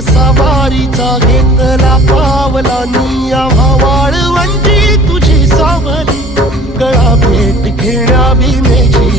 सवारीचा घेतला पावला निया वाळवंटी तुझी सावली गळा भेट घेण्या भीमेची